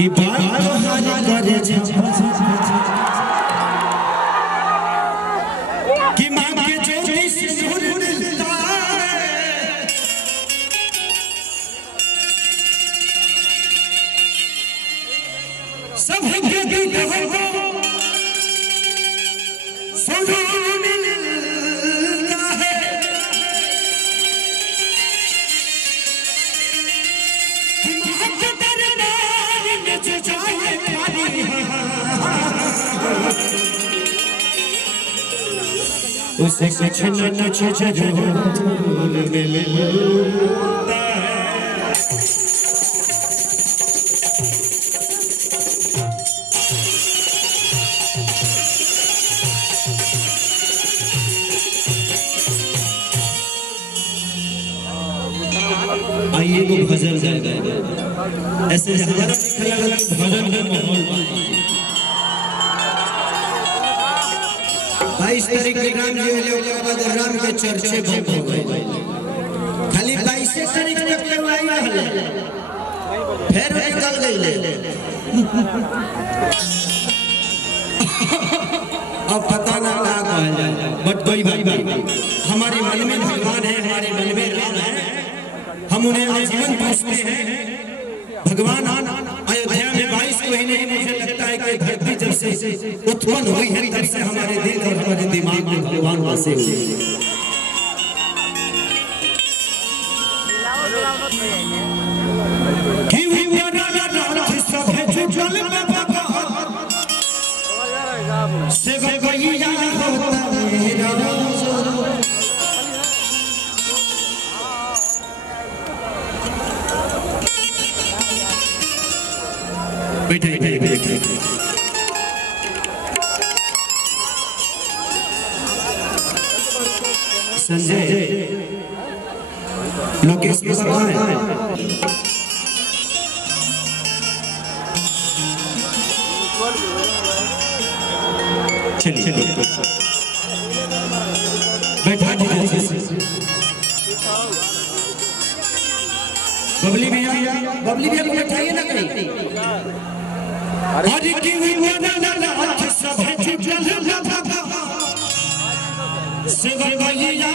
कि बात करे कि मां के ज्योति से सुर मिलता सब के गीत हो सुर मिलता है कि मां के दरबार में जो जाए खाली उसे कुछ न कुछ जरूर मिलता है। आइए वो भजन गाए ऐसे हमारा भजन का माहौल 22 तारीख के राम जी राम के चर्चे बंद हो गए खाली 22 तारीख तक लगवाई रहले फिर निकल गई अब पता ना क्या कहल जाए बट कोई बात हमारे मन में भगवान है हमारे मन में राम है हम उन्हें आजीवन पूछते हैं। भगवान अयोध्या में 22 को ही नहीं मुझे लगता है कि धरती जब से उत्पन्न हुई है तब से हमारे दिल और हमारे दिमाग में भगवान बसे हुए हैं। बैठे संजय लोकेश के साथ है चलिए बैठा बबली भैया को बैठाइए ना कहीं अरे की हुई सब है शिवैया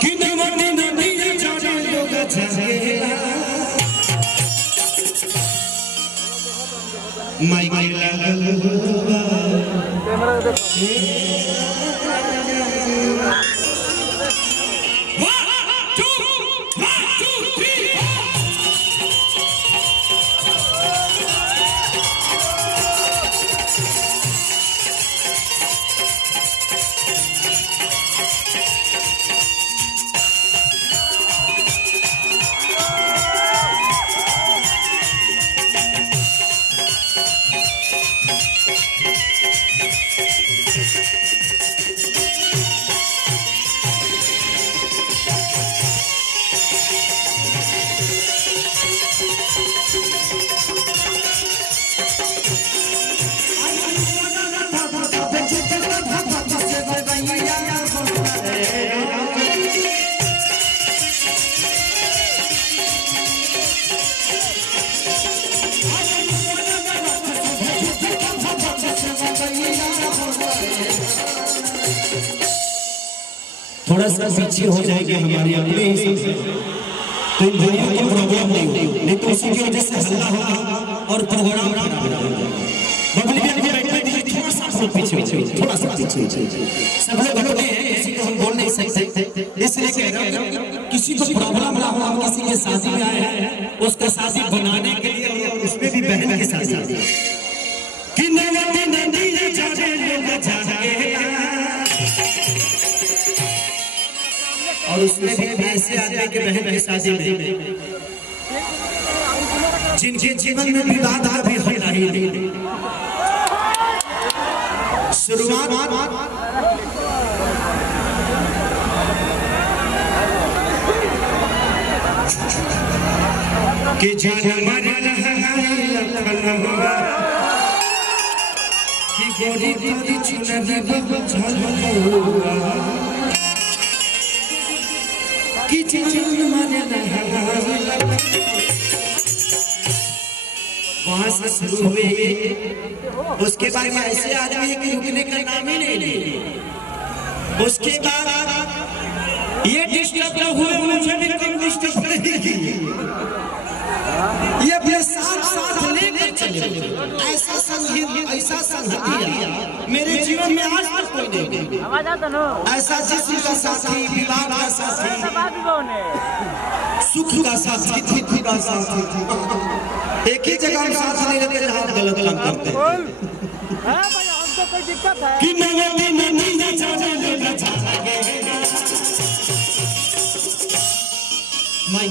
कि नमन नदी जाने लोग जाएगा माई लागल थोड़ा सा पीछे हो जाएंगे हमारे अपने ही तो इन भाइयों को प्रॉब्लम नहीं तो उसी की वजह से हल्ला होगा और प्रोग्राम खराब हो जाएगा। बबली भैया बैठने दीजिए थोड़ा सा पीछे थोड़ा सा पीछे सब लोग अपने हैं किसी को हम बोल नहीं सकते इसलिए कह रहा हूं किसी को प्रॉब्लम ना हो हम किसी के शादी में आए हैं उसका शादी बनाने के लिए उसमें भी बहन की शादी कि नदी नदी जाने लोग जाएगा और उसमें भी ऐसे आदमी के बहन की शादी में जिनके जीवन में विवाद कभी होना ही नहीं शुरुआत कि जान मरना कि गोरी गोरी चुनरी झलकुआ कि जान मारे वहां से शुरू हुए। उसके बाद ऐसे आदमी कि रुकने का नाम ही नहीं लिए। उसके बाद ये डिस्टर्ब हुए, मुझे भी कम डिस्टर्ब नहीं की। ये अपने साथ लेकर चले। ऐसा संगीत, ऐसा संगतिया मेरे जीवन में आज तक कोई नहीं। ऐसा जिस्म का साथी, विवाह का साथी, सुख का साथी, दुख का साथी, एक ही जगह में साथ नहीं रहते जहाँ गलत काम करते हैं। हमको कोई दिक्कत है कि नदी नदी जाने मैं